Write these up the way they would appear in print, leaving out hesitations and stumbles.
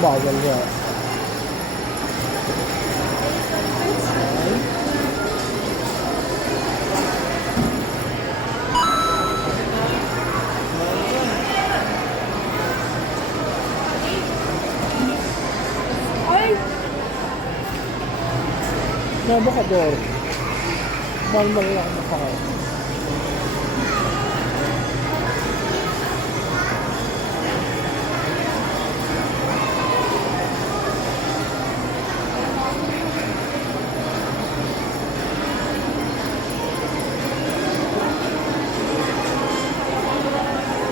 Bawal yan. Ay! Nabakador. Malmal lang ako makakain.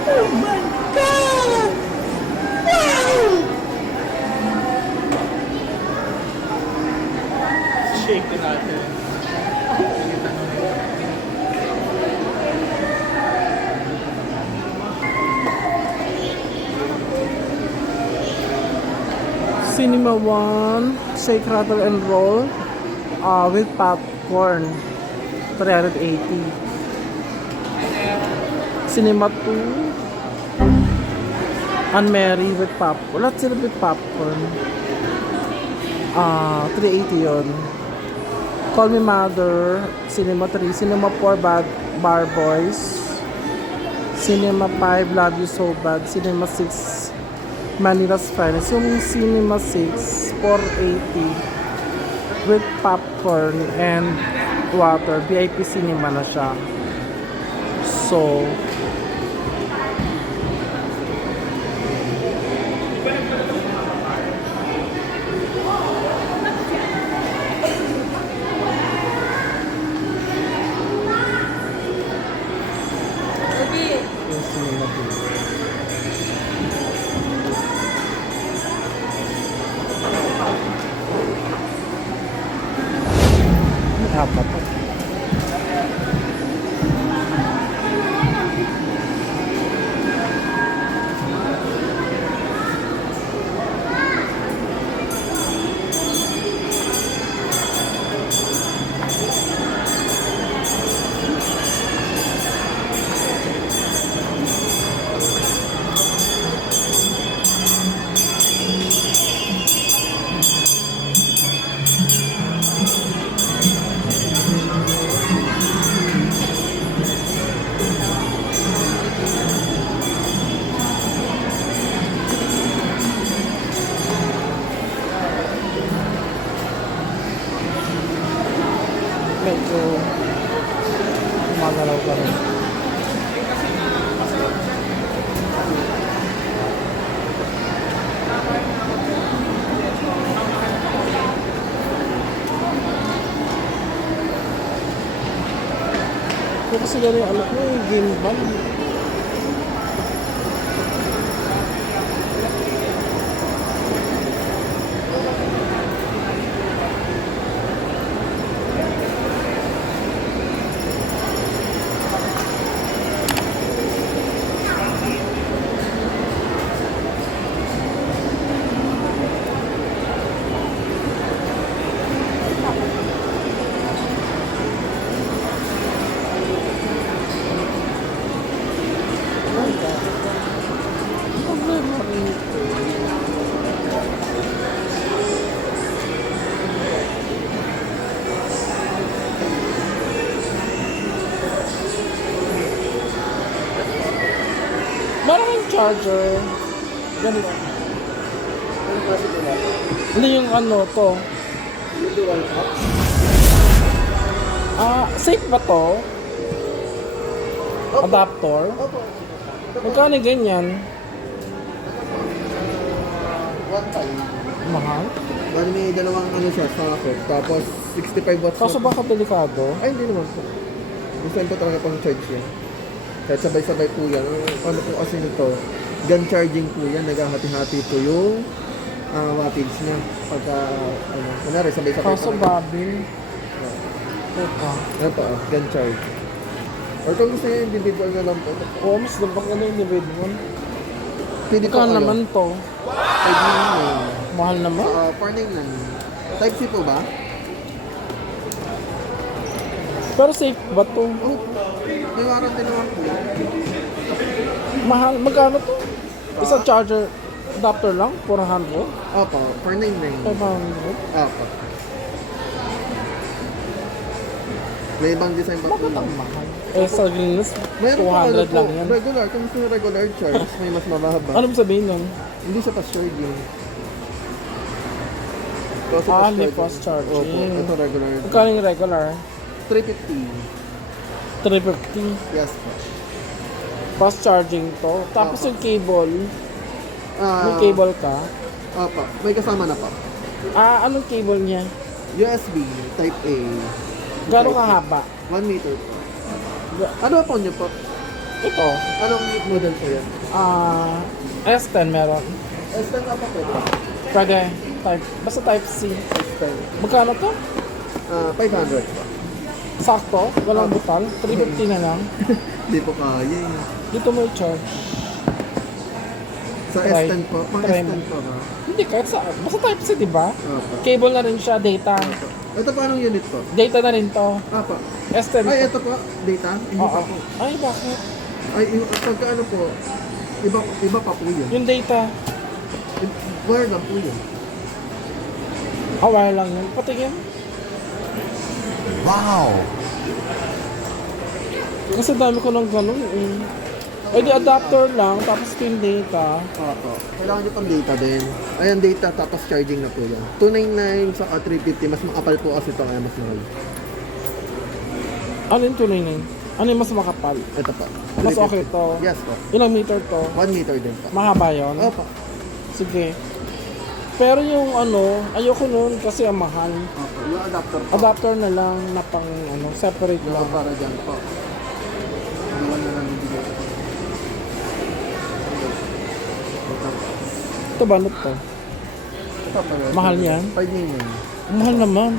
Oh my God! Wow! Shake ko natin. Cinema One, shake, rattle, and roll with popcorn, 380. Cinema 2, Anne Mary with popcorn. Lahat sila with popcorn. 380 yun. Call Me Mother, Cinema 3, Cinema 4, Bar Boys, Cinema 5, Love You So Bad, Cinema 6, Manila's Finest. Yung Cinema 6, 480 with popcorn and water. VIP cinema na siya. So, yung cinema 2. Apat pa. Medyo gumagalaw pa rin. Kung kasi gano'n yung anak mo, yung gimbal. Problema rito. Maraming charger. Ganito. Ano klase ko na? Hindi yung ano to. Yung dual up? Safe ba to? Opo. Adapter? Opo. Magkano ganyan? One time. Mahal? Bali may dalawang ano siya, socket. Tapos 65 watts. Kaso baka delikado? Ay, hindi naman po. Gusto ko talaga pang charge yan. Kahit sabay-sabay po yan. Ano po kasi nito, gun charging po yan. Naghahati-hati po yung wattage niya. Pagka, ano, kunwari sabay-sabay. Kaso babil. Ano po, gun charge. Or kung gusto niya individual na lang po. Oo, mas labak na yung individual. Pwede po Magkano kayo. naman to? 599. Mahal naman? 499. Type C po ba? Pero safe ba to? Oh, may warranty naman po. Mahal. Magkano to? Isang charger. Adapter lang? 400? Opo, 499. 500? Opo. May ibang design pa po. Bakit ang mahal? Eh, sa Greenus, Mayroon pa 200 lang yan. Regular, kung gusto nyo regular charge, may mas mababa. Anong sabihin nun? Hindi siya fast charging. Hindi fast charging. Opo, ito regular. Magkano yung regular? 350. 350. Yes po. Fast charging to. Tapos yung cable, may Ah, cable ka. Opo, may kasama na po. Anong cable niya? USB, Type A. Gano'ng kahaba? 1 meter po. Ano po niyo po? Ito. Anong model po yan? S10 meron. S10 na po pwede. Pwede. Basta type C. S10. Magkano to? 500 po. Sakto? Walang butal? 350 na lang. Hindi po kaya eh. Dito mo i-charge. Sa Try. S10 po. Pang Try S10 mo. po ba? Hindi, kahit saan. Basta type C, di ba? Opo. Cable na rin siya, data. Opo. Ito po anong unit po? Data na rin to. Apa. S10 Ay, to. ito po. Data? Hindi Oo. pa po. Ay, bakit? Ay, pagka ano po, iba pa po yun. Yung data, Wire lang po yun. wire lang yun. Patingin. Wow! Kasi dami ko ng ganun eh. Eh di adapter lang, tapos ito yung data. Opo. Kailangan nyo pang data din. Ayan, data, tapos charging na po yan. 299 sa 350, mas makapal po kasi ito, kaya mas mahal. Ano yung tunay na yun? Ano yung mas makapal? Ito po. Mas 350. okay to. Yes po. Ilang meter to? 1 meter din po. Mahaba yun? Opo. Sige. Pero yung ano, ayoko nun kasi ang mahal. Opo. Yung adapter po. Adapter na lang na pang ano, separate Yung lang. para dyan po. Iwan na lang yung bigay. Ito po. Ito ba ano to? Ito po. Mahal yan? 599. Ang mahal naman.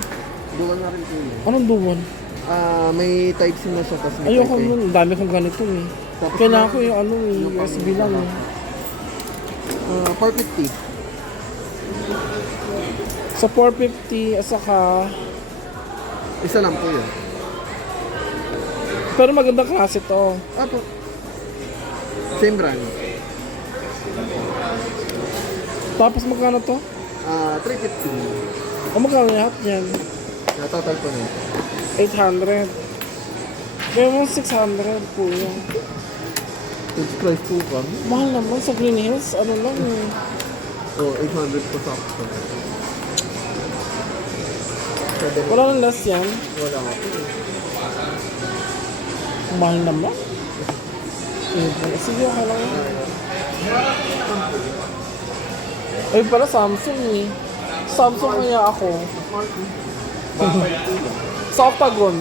Duwan na rin po yun. Anong duwan? May type C na siya, tapos may Ayoko type A. nun, ang dami kong ganito eh. Tapos Kailangan ko yung ano eh, yung pang- USB lang eh. 450. Sa 450 at saka... Isa lang po yun. Pero magandang klase to. Apo. Same brand. Tapos magkano to? 350. O magkano lahat yan? Total po na ito. 800. Kaya mo 600 po yan. Fixed price po kami. Mahal naman sa Green Hills. Ano lang eh. 800 po sakto. Pwede rin. Wala nang less yan. Wala nga po. Mahal naman. Sige, okay lang yan. Ay pala Samsung eh. Samsung kaya ako. Sa Octagon.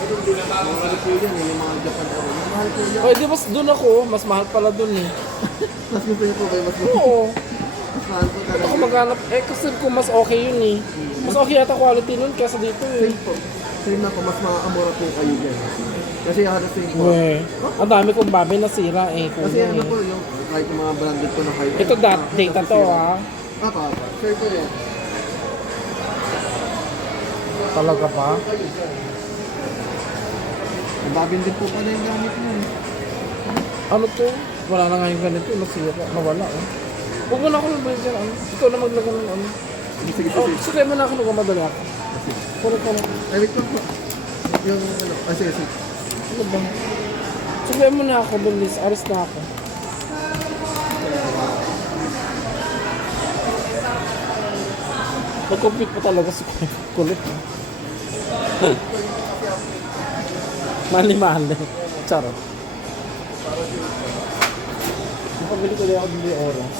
Mahal po yan eh, yung mga Japan Aero. Mahal po yan. Ay di mas dun ako. Mas mahal pala dun eh. Mas gusto niyo po ba yung mas mahal? Oo. Mas mahal po Ako talaga. maghanap. Eh kasi kung mas okay yun eh. Mas okay yata quality nun kaysa dito eh. Same po. Same na po, mas makakamura po kayo dyan. Kasi halos same po. Weh. Ang dami kong babi nasira eh. Kasi Kuya ano eh. po, yung kahit yung mga branded po na kayo. Ito data to ah. Apa. Sure po yan. Talaga pa? Ang babin din po pala yung gamit mo. Ano to? Wala na nga yung ganito. Nasira. Nawala oh. Huwag mo na ako nabalik dyan. Ano? Ikaw na maglagay ng ano. Sige, Oh, sige. sukay mo na ako nung madali ako. Puro. Ay, wait lang po. Yung ano, sige, sige. Ano ba? Sukay mo na ako, bilis. Aris na ako. Nag-compute pa talaga si Kulit. Mali-mali. Charot. Yung pabili ko din ako bili oras.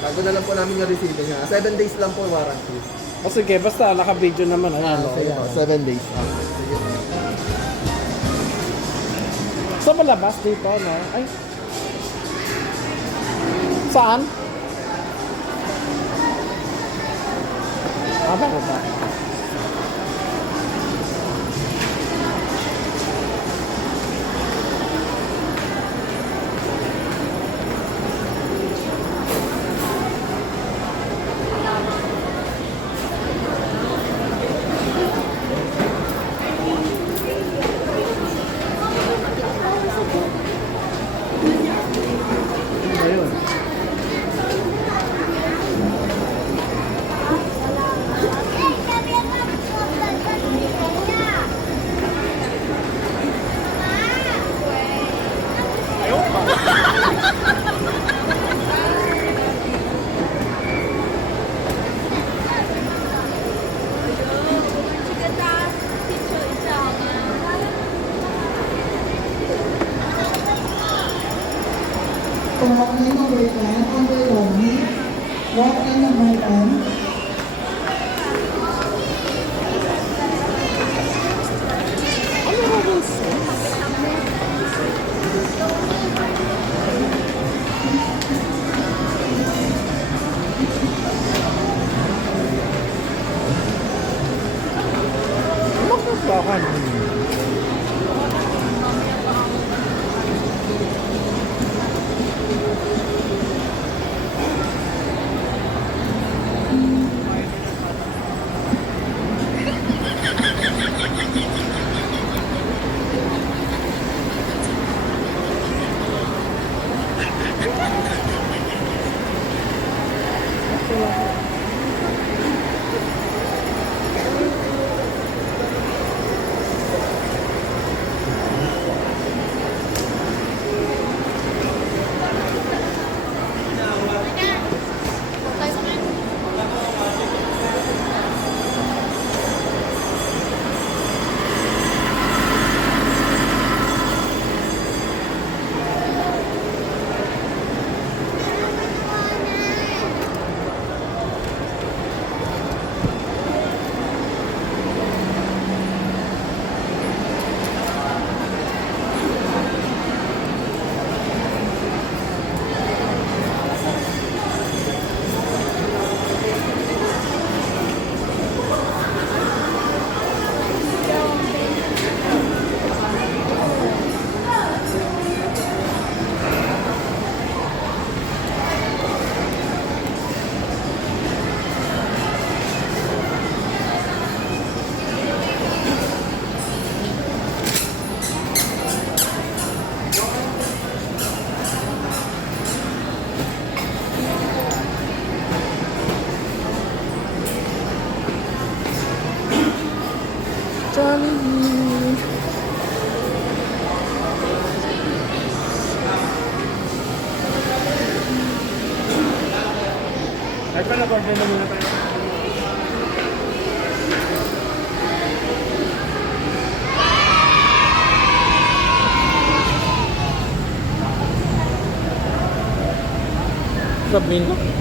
Bago na lang po namin yung receipt niya. 7 days lang po warranty. O sige, basta naka-video naman. Ayan, Sige ayan. po, 7 days. Sige. Sa malabas dito, no? Ay. Saan? Ba? Ayun. yan. Ano Robinson? Bakit? Johnny. Ay, pala, order na muna tayo. Sabihin ko.